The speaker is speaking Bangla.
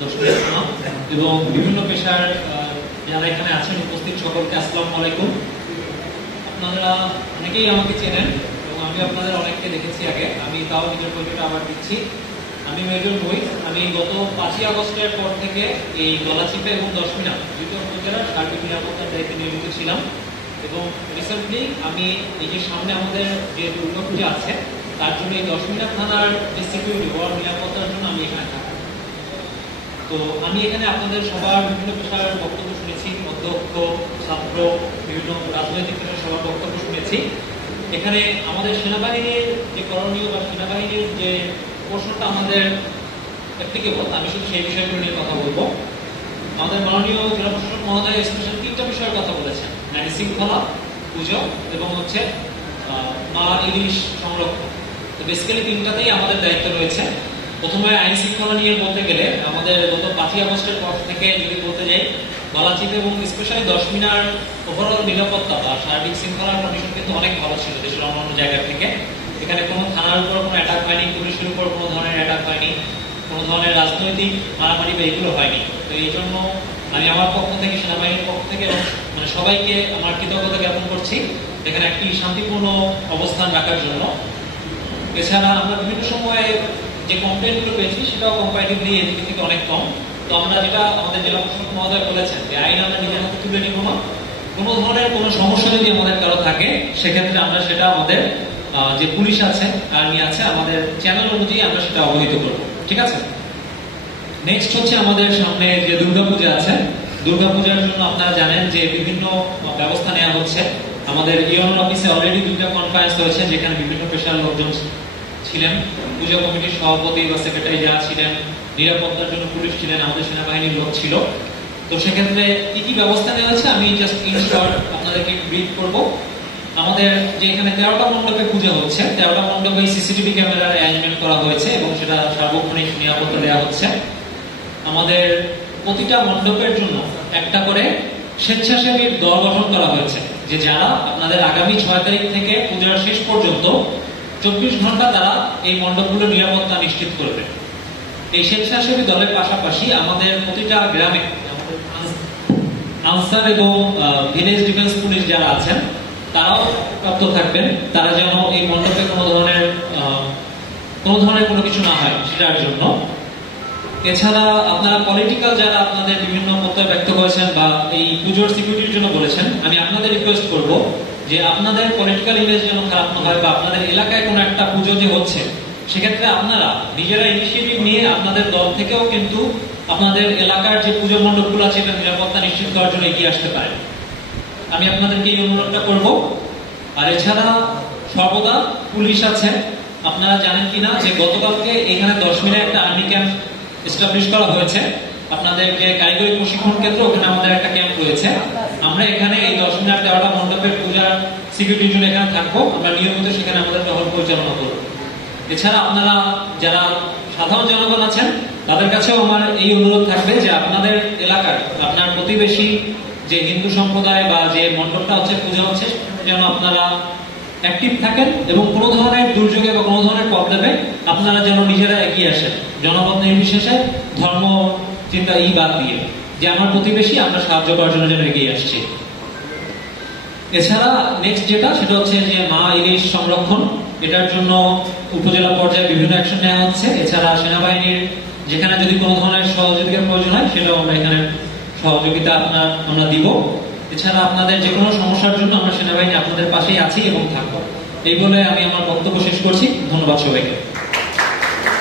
দর্শক এবং বিভিন্ন পেশার যারা এখানে আছেন উপস্থিত সকলকে আসসালামু আলাইকুম। আপনারা অনেকেই আমাকে চেনেন এবং আমি আপনাদের অনেককে দেখেছি আগে। আমি তাও নিজের পরিচয়টা আবার দিচ্ছি। আমি মেজর মুহিত। আমি গত 5ই আগস্টের পর থেকে এই গলাচিপা এবং দশমিনা দুটো উপজেলার সার্বিক নিরাপত্তার দায়িত্বে নিয়োজিত ছিলাম এবং রিসেন্টলি আমি এই যে সামনে আমাদের যে দুর্গাপূজা আছে তার জন্য এই দশমিনা থানার যে সিকিউরিটি ওয়ার্ড নিরাপত্তার জন্য আমি এখানে থাকি। তো আমি এখানে আপনাদের সবার বিভিন্ন পেশার বক্তব্য শুনেছি, অধ্যক্ষ, ছাত্র, বিভিন্ন রাজনৈতিক পেশার সবার বক্তব্য শুনেছি। এখানে আমাদের সেনাবাহিনীর যে করণীয় বা সেনাবাহিনীর যে প্রশ্নটা আমাদের অ্যাপ্লিকেবল, আমি শুধু সেই বিষয়গুলো নিয়ে কথা বলবো। আমাদের মাননীয় জেলা প্রশাসক মহোদয় স্পেশাল 3টা বিষয়ের কথা বলেছেন: আইন শৃঙ্খলা, পুজো এবং হচ্ছে মা ইলিশ সংরক্ষণ। তো বেসিক্যালি 3টাতেই আমাদের দায়িত্ব রয়েছে। প্রথমে আইন শৃঙ্খলা নিয়ে বলতে গেলে আমাদের গত 5ই আগস্টের পর থেকে যদি বলতে যাই, গলাচিপা এবং স্পেশালি দশমিনার ওভারঅল নিরাপত্তা বা সার্বিক শৃঙ্খলার কন্ডিশন কিন্তু অনেক ভালো ছিল দেশের অন্যান্য জায়গা থেকে। এখানে কোনো থানার উপর কোনো অ্যাটাক হয়নি, পুলিশের উপর কোনো ধরনের অ্যাটাক হয়নি, কোনো ধরনের রাজনৈতিক মারামারি বা এগুলো হয়নি। তো এই জন্য আমি আমার পক্ষ থেকে, সেনাবাহিনীর পক্ষ থেকে মানে সবাইকে আমার কৃতজ্ঞতা জ্ঞাপন করছি এখানে একটি শান্তিপূর্ণ অবস্থান রাখার জন্য। এছাড়া আমরা বিভিন্ন সময়ে যে কমপ্লেনগুলো পেয়েছি সেটাও কম্পারেটিভলি এদিক থেকে অনেক কম। তো আমরা যেটা আমাদের জেলা প্রশাসক মহোদয় বলেছেন যে আইন আমরা নিজের হাতে তুলে নিব না, কোনো ধরনের কোনো সমস্যা যদি আমাদের কারো থাকে সেক্ষেত্রে আমরা সেটা আমাদের যে পুলিশ আছে, আর্মি আছে, আমাদের চ্যানেল অনুযায়ী আমরা সেটা অবহিত করব। ঠিক আছে? নেক্সট হচ্ছে আমাদের সামনে যে দুর্গাপূজা আছে, দুর্গাপূজার জন্য আপনারা জানেন যে বিভিন্ন ব্যবস্থা নেওয়া হচ্ছে। আমাদের ইউএনওর অফিসে অলরেডি 2টা কনফারেন্স হয়েছে যেখানে বিভিন্ন পেশার লোকজন ছিলেন, পুজো কমিটির সভাপতি বা সেক্রেটারি যারা ছিলেন, নিরাপত্তার জন্য পুলিশ ছিলেন, আমাদের সেনাবাহিনীর লোক ছিল। তো সেক্ষেত্রে কি কি ব্যবস্থা নেওয়া হয়েছে আমি জাস্ট ইন শর্ট আপনাদেরকে ব্রিফ করব। আমাদের যে এখানে 13টা মণ্ডপে পূজা হচ্ছে, 13টা মণ্ডপে সিসিটিভি ক্যামেরার অ্যারেঞ্জমেন্ট করা হয়েছে এবং সেটা সার্বক্ষণিক নিরাপত্তা দেওয়া হচ্ছে। আমাদের প্রতিটা মণ্ডপের জন্য একটা করে স্বেচ্ছাসেবীর দল গঠন করা হয়েছে, যে যারা আপনাদের আগামী 6 তারিখ থেকে পূজার শেষ পর্যন্ত 24 ঘন্টা তারা এই মণ্ডপগুলো নিরাপত্তা নিশ্চিত করবে। এই স্বেচ্ছাসেবী দলের পাশাপাশি আমাদের প্রতিটা গ্রামে আনসার এবং ভিলেজ ডিফেন্স পুলিশ যারা আছেন তারাও প্রাপ্ত থাকবেন, তারা যেন এই মণ্ডপে কোনো ধরনের কোনো কিছু না হয় সেটার জন্য। এছাড়া আপনারা পলিটিক্যাল যারা আপনাদের বিভিন্ন প্রত্যয় ব্যক্ত করেছেন বা এই পুজোর সিকিউরিটির জন্য বলেছেন, আমি আপনাদের রিকোয়েস্ট করব যে আপনাদের পলিটিক্যাল ইমেজ যেন খারাপ না হয় বা আপনাদের এলাকায় কোনো একটা পুজো যে হচ্ছে সেক্ষেত্রে আপনারা নিজেরা ইনিশিয়েটিভ নিয়ে আপনাদের দল থেকেও কিন্তু আপনাদের এলাকার যে পুজো মণ্ডপগুলো আছে এটা নিরাপত্তা নিশ্চিত করার জন্য এগিয়ে আসতে পারেন। আমি আপনাদেরকে এই অনুরোধটা করব। আর এছাড়া সর্বদা পুলিশ আছে। আপনারা জানেন কিনা যে গতকালকে এখানে 10 একটা আর্মি ক্যাম্প এস্টাবলিশ করা হয়েছে। আপনাদের যে কারিগরি প্রশিক্ষণ কেন্দ্র, ওখানে আমাদের একটা ক্যাম্প রয়েছে। আমরা এখানে এই 13টা মণ্ডপের পূজার সিকিউরিটির জন্য এখানে থাকবো। আমরা নিয়মিত সেখানে আমাদের টহল পরিচালনা করব। এছাড়া আপনারা যারা সাধারণ জনগণ আছেন তাদের কাছেও আমার এই অনুরোধ থাকবে যে আপনাদের এলাকার আপনার প্রতিবেশী যে হিন্দু সম্প্রদায় বা যে মণ্ডপটা হচ্ছে পূজা হচ্ছে যেন আপনারা অ্যাক্টিভ থাকেন এবং কোনো ধরনের দুর্যোগে বা কোনো ধরনের প্রবলেমে আপনারা যেন নিজেরা এগিয়ে আসেন, জনমত নির্বিশেষে, ধর্ম চিন্তা বাদ দিয়ে, যে আমার প্রতিবেশী, আমরা সাহায্য করার জন্য যেন এগিয়ে আসছি। এছাড়া নেক্সট যেটা সেটা হচ্ছে যে মা ইলিশ সংরক্ষণ, এটার জন্য উপজেলা পর্যায়ে বিভিন্ন অ্যাকশন নেওয়া হচ্ছে। এছাড়া সেনাবাহিনীর যেখানে যদি কোনো ধরনের সহযোগিতার প্রয়োজন হয় সেটাও আমরা এখানে সহযোগিতা আমরা দিব। এছাড়া আপনাদের যে কোনো সমস্যার জন্য আমরা সেনাবাহিনী আপনাদের পাশেই আছি এবং থাকবো। এই বলে আমি আমার বক্তব্য শেষ করছি। ধন্যবাদ সবাইকে।